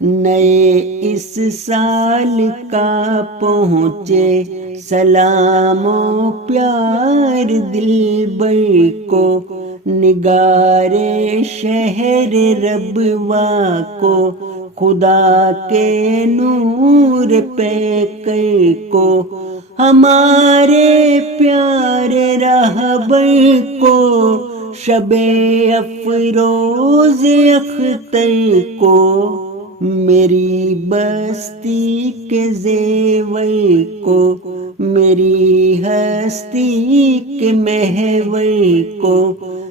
نئے اس سال کا پہنچے سلام و پیار دلبر کو، نگار شہر ربوا کو، خدا کے نور پیکر کو، ہمارے پیارے راہبر کو، شب افروز اختر کو، میری بستی کے زیور کو، میری ہستی کے محور کو،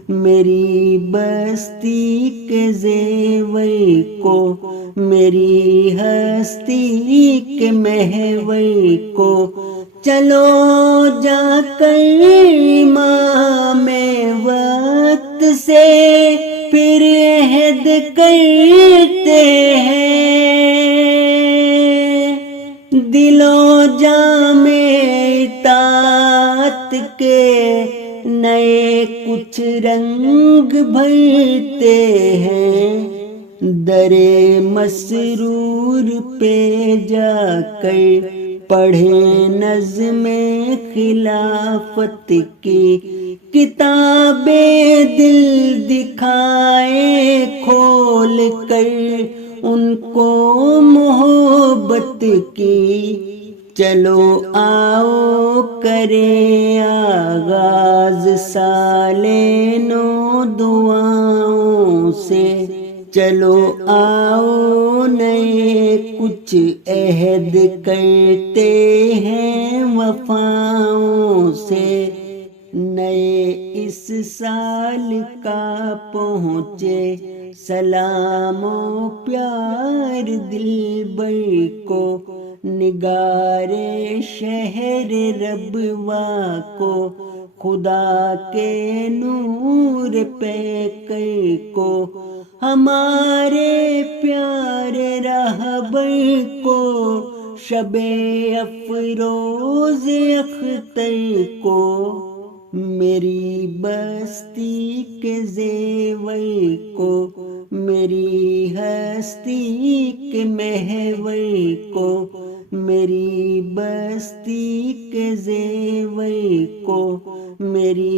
میری بستی کے زیور کو، میری ہستی کے محور کو، چلو جا کر امام وقت سے پھر عہد کرتے ہیں، دل و جام اطاعت کے نئے کچھ رنگ بھرتے ہیں، در مسرور پہ جا کر پڑھیں نظم خلافت کی کتابیں، دل دکھائیں کھول کر ان کو محبت کی، چلو آؤ کریں آغاز سال نو دعاؤں سے، چلو آؤ نئے کچھ عہد کرتے ہیں وفاؤں سے، نئے اس سال کا پہنچے سلام و پیار دلبر کو، نگار شہر ربوا کو، خدا کے نور پیکر کو، ہمارے پیارے راہبر کو، شب افروز اختر کو، میری بستی کے زیور کو، میری ہستی کے محور کو، میری بستی کے زیور کو، میری